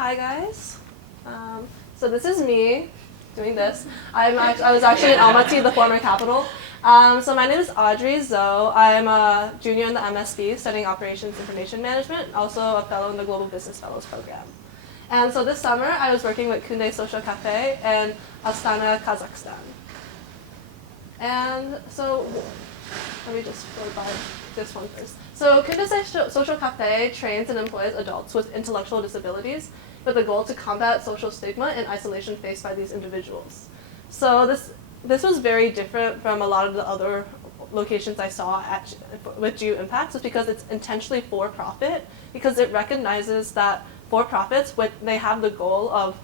Hi guys. So this is me doing this. I was actually in Almaty, the former capital. So my name is Audrey Zhou. I'm a junior in the MSB studying Operations Information Management, also a fellow in the Global Business Fellows Program. And so this summer I was working with Kunde Social Cafe in Astana, Kazakhstan. And so let me just go by this one first. So Kunde Social Cafe trains and employs adults with intellectual disabilities with the goal to combat social stigma and isolation faced by these individuals. So this was very different from a lot of the other locations I saw with GU Impacts, is because it's intentionally for-profit, because it recognizes that for-profits, when they have the goal of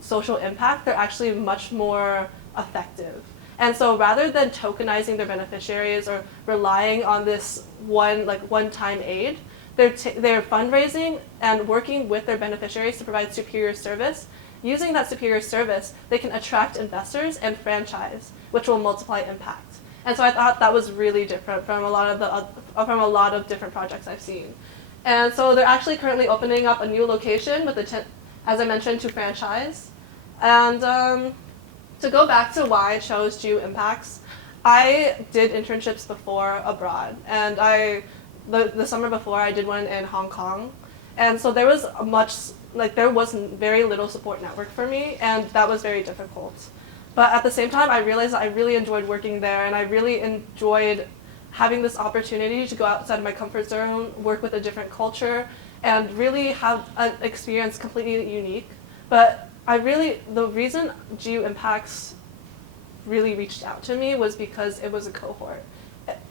social impact, they're actually much more effective. And so rather than tokenizing their beneficiaries or relying on this one-time aid, they're fundraising and working with their beneficiaries to provide superior service. Using that superior service, they can attract investors and franchise, which will multiply impact. And so I thought that was really different from a lot of different projects I've seen. And so they're actually currently opening up a new location with as I mentioned, to franchise. And to go back to why I chose GU Impacts, I did internships before abroad, and the summer before I did one in Hong Kong, and so there was very little support network for me, and that was very difficult. But at the same time, I realized that I really enjoyed working there, and I really enjoyed having this opportunity to go outside of my comfort zone, work with a different culture, and really have an experience completely unique. But the reason GU Impacts really reached out to me was because it was a cohort.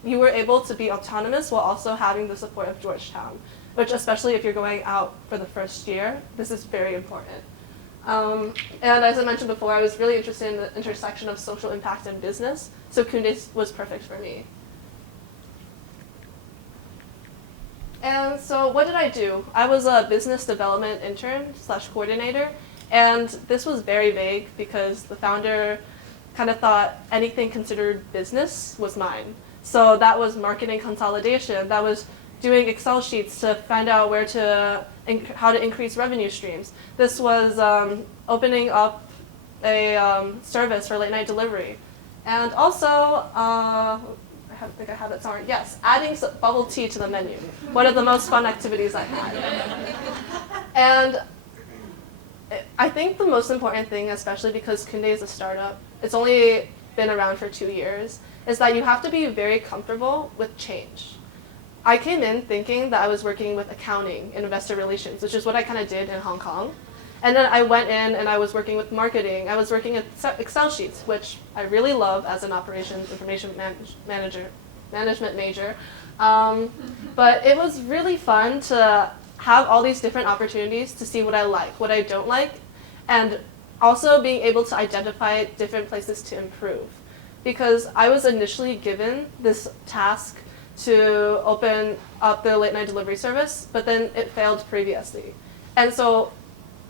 You were able to be autonomous while also having the support of Georgetown, which, especially if you're going out for the first year, this is very important. And as I mentioned before, I was really interested in the intersection of social impact and business, so Kunde was perfect for me. And so what did I do? I was a business development intern / coordinator, and this was very vague because the founder kind of thought anything considered business was mine. So that was marketing consolidation, that was doing Excel sheets to find out how to increase revenue streams. This was opening up a service for late night delivery. And also, I think I have it somewhere. Yes, adding bubble tea to the menu. One of the most fun activities I had. And I think the most important thing, especially because Kunde is a startup, it's only been around for 2 years, is that you have to be very comfortable with change. I came in thinking that I was working with accounting and investor relations, which is what I kind of did in Hong Kong. And then I went in and I was working with marketing. I was working with Excel sheets, which I really love as an operations information management major. But it was really fun to have all these different opportunities to see what I like, what I don't like, and also being able to identify different places to improve. Because I was initially given this task to open up the late night delivery service, but then it failed previously. And so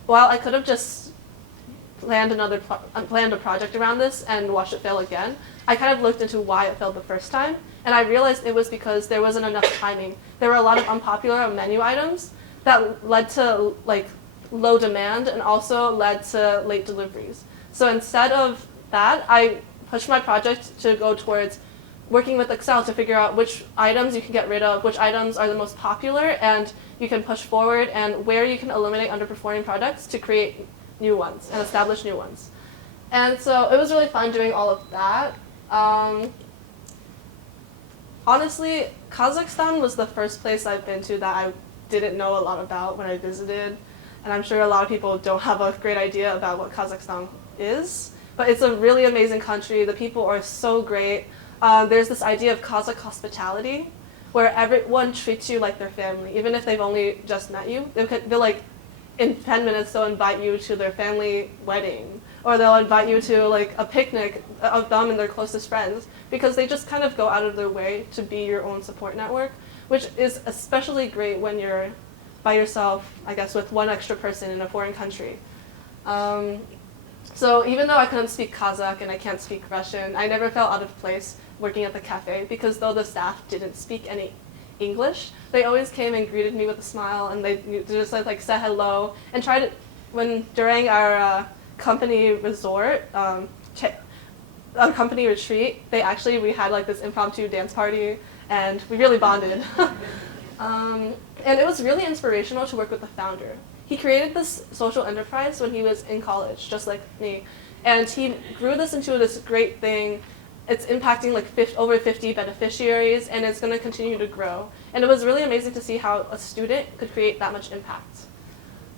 while I could have just planned a project around this and watched it fail again, I kind of looked into why it failed the first time, and I realized it was because there wasn't enough timing. There were a lot of unpopular menu items that led to low demand and also led to late deliveries. So instead of that, I pushed my project to go towards working with Excel to figure out which items you can get rid of, which items are the most popular and you can push forward, and where you can eliminate underperforming products to create new ones and establish new ones. And so it was really fun doing all of that. Honestly, Kazakhstan was the first place I've been to that I didn't know a lot about when I visited. And I'm sure a lot of people don't have a great idea about what Kazakhstan is. But it's a really amazing country. The people are so great. There's this idea of Kazakh hospitality, where everyone treats you like their family, even if they've only just met you. They'll in 10 minutes, they'll invite you to their family wedding, or they'll invite you to a picnic of them and their closest friends, because they just kind of go out of their way to be your own support network, which is especially great when you're by yourself, I guess, with one extra person in a foreign country. So even though I couldn't speak Kazakh and I can't speak Russian, I never felt out of place working at the cafe, because though the staff didn't speak any English, they always came and greeted me with a smile, and they just said hello and tried to during our company resort, a company retreat, we had like this impromptu dance party, and we really bonded. And it was really inspirational to work with the founder. He created this social enterprise when he was in college, just like me, and he grew this into this great thing. It's impacting like over 50 beneficiaries, and it's going to continue to grow. And it was really amazing to see how a student could create that much impact.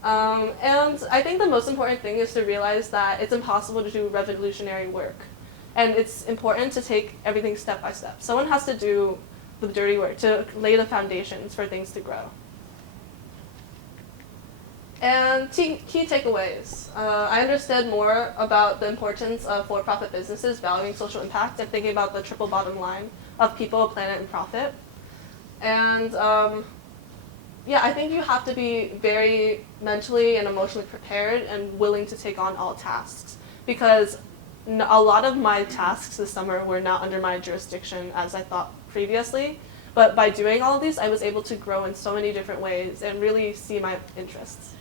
And I think the most important thing is to realize that it's impossible to do revolutionary work. And it's important to take everything step by step. Someone has to do the dirty work to lay the foundations for things to grow. And key takeaways. I understood more about the importance of for-profit businesses valuing social impact and thinking about the triple bottom line of people, planet, and profit. And yeah, I think you have to be very mentally and emotionally prepared and willing to take on all tasks, because a lot of my tasks this summer were not under my jurisdiction as I thought previously. But by doing all of these, I was able to grow in so many different ways and really see my interests.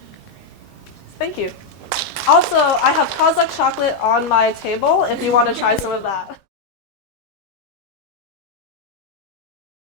Thank you. Also, I have Kazakh chocolate on my table if you want to try some of that.